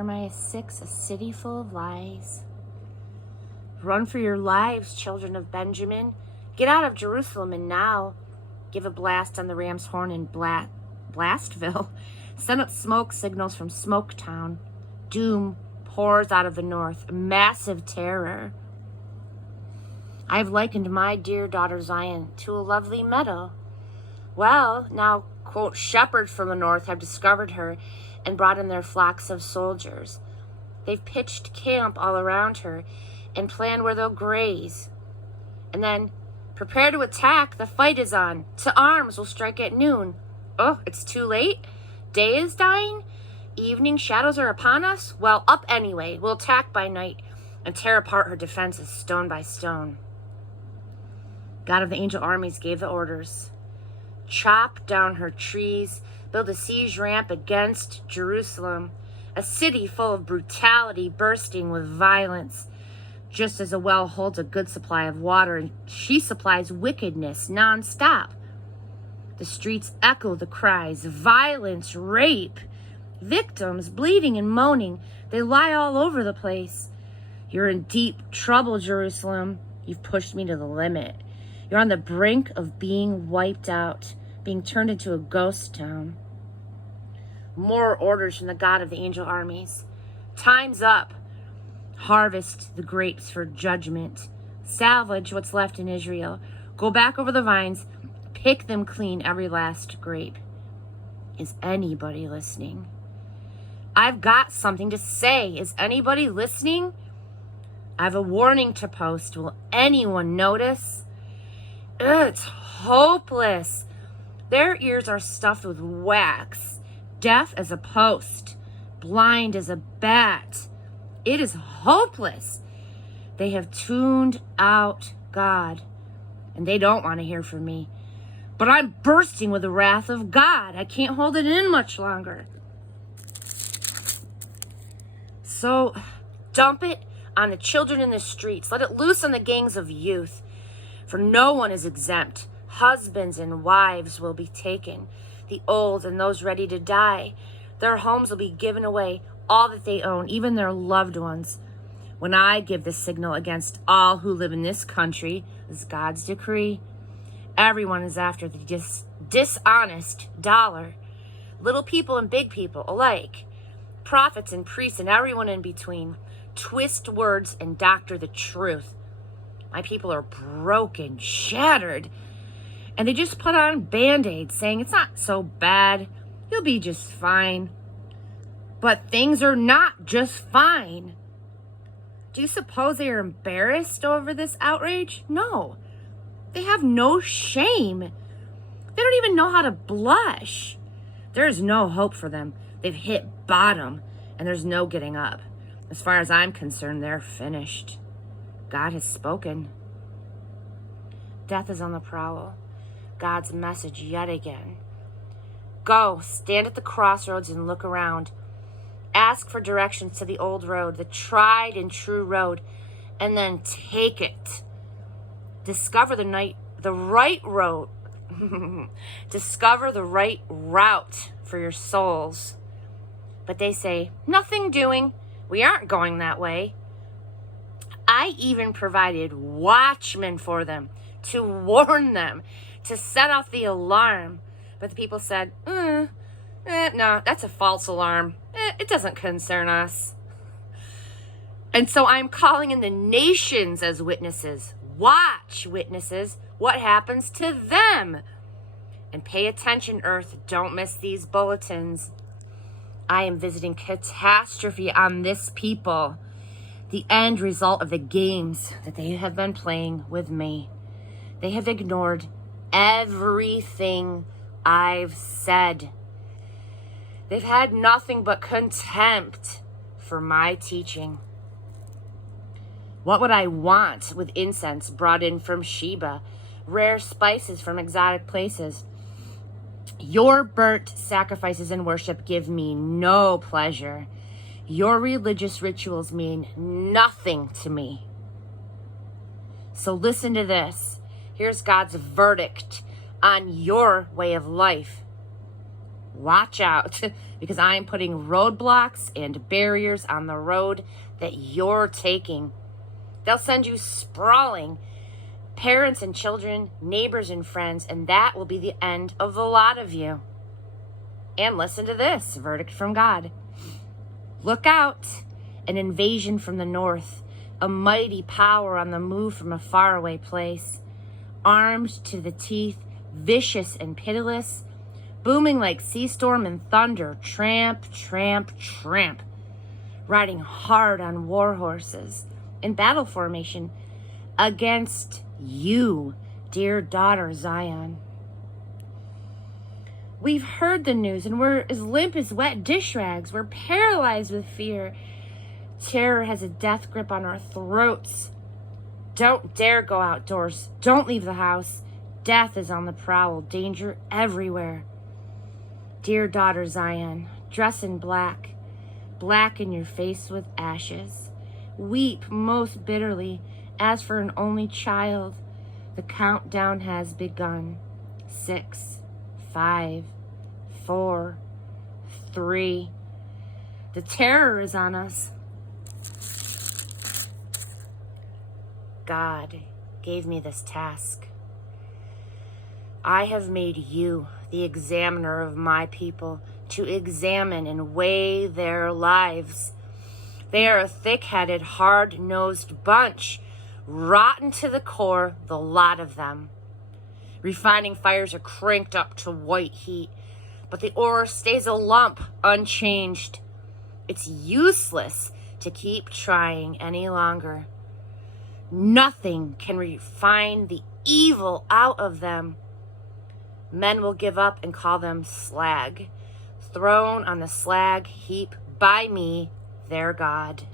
Jeremiah 6, a city full of lies. Run for your lives, children of Benjamin. Get out of Jerusalem, and now give a blast on the ram's horn in Blastville. Send up smoke signals from Smoketown. Doom pours out of the north, massive terror. I've likened my dear daughter Zion to a lovely meadow. Well, now, quote, shepherds from the north have discovered her and brought in their flocks of soldiers. They've pitched camp all around her and planned where they'll graze. And then, prepare to attack, the fight is on. To arms, we'll strike at noon. Oh, it's too late? Day is dying? Evening shadows are upon us? Well, up anyway. We'll attack by night and tear apart her defenses stone by stone. God of the angel armies gave the orders. Chop down her trees, build a siege ramp against Jerusalem, a city full of brutality bursting with violence. Just as a well holds a good supply of water, and she supplies wickedness nonstop. The streets echo the cries, violence, rape, victims bleeding and moaning. They lie all over the place. You're in deep trouble, Jerusalem. You've pushed me to the limit. You're on the brink of being wiped out, being turned into a ghost town. More orders from the God of the angel armies. Time's up. Harvest the grapes for judgment. Salvage what's left in Israel. Go back over the vines. Pick them clean, every last grape. Is anybody listening? I've got something to say. Is anybody listening? I have a warning to post. Will anyone notice? It's hopeless. Their ears are stuffed with wax, deaf as a post, blind as a bat. It is hopeless. They have tuned out God, and they don't want to hear from me. But I'm bursting with the wrath of God. I can't hold it in much longer. So dump it on the children in the streets. Let it loose on the gangs of youth. For no one is exempt. Husbands and wives will be taken, the old and those ready to die. Their homes will be given away, all that they own, even their loved ones. When I give the signal against all who live in this country, is God's decree. Everyone is after the dishonest dollar. Little people and big people alike. Prophets and priests and everyone in between. Twist words and doctor the truth. My people are broken, shattered. And they just put on Band-Aids saying it's not so bad. You'll be just fine. But things are not just fine. Do you suppose they are embarrassed over this outrage? No. They have no shame. They don't even know how to blush. There is no hope for them. They've hit bottom, and there's no getting up. As far as I'm concerned, they're finished. God has spoken. Death is on the prowl. God's message yet again. Go, stand at the crossroads and look around. Ask for directions to the old road, the tried and true road, and then take it. Discover the right road. Discover the right route for your souls. But they say, nothing doing. We aren't going that way. I even provided watchmen for them to warn them, to set off the alarm. But the people said, no, that's a false alarm. It doesn't concern us. And so I'm calling in the nations as witnesses. Watch, witnesses, what happens to them. And pay attention, Earth. Don't miss these bulletins. I am visiting catastrophe on this people. The end result of the games that they have been playing with me. They have ignored everything I've said. They've had nothing but contempt for my teaching. What would I want with incense brought in from Sheba, rare spices from exotic places? Your burnt sacrifices and worship give me no pleasure. Your religious rituals mean nothing to me. So listen to this. Here's God's verdict on your way of life. Watch out, because I am putting roadblocks and barriers on the road that you're taking. They'll send you sprawling, parents and children, neighbors and friends, and that will be the end of the lot of you. And listen to this verdict from God. Look out, an invasion from the north, a mighty power on the move from a faraway place, armed to the teeth, vicious and pitiless, booming like sea storm and thunder, tramp, tramp, tramp, riding hard on war horses in battle formation against you, dear daughter Zion. We've heard the news and we're as limp as wet dish rags. We're paralyzed with fear. Terror has a death grip on our throats. Don't dare go outdoors. Don't leave the house. Death is on the prowl. Danger everywhere. Dear daughter Zion, dress in black. Blacken your face with ashes. Weep most bitterly. As for an only child, the countdown has begun. 6, 5, 4, 3. The terror is on us. God gave me this task. I have made you the examiner of my people to examine and weigh their lives. They are a thick-headed, hard-nosed bunch, rotten to the core, the lot of them. Refining fires are cranked up to white heat, but the ore stays a lump, unchanged. It's useless to keep trying any longer. Nothing can refine the evil out of them. Men will give up and call them slag, thrown on the slag heap by me, their God.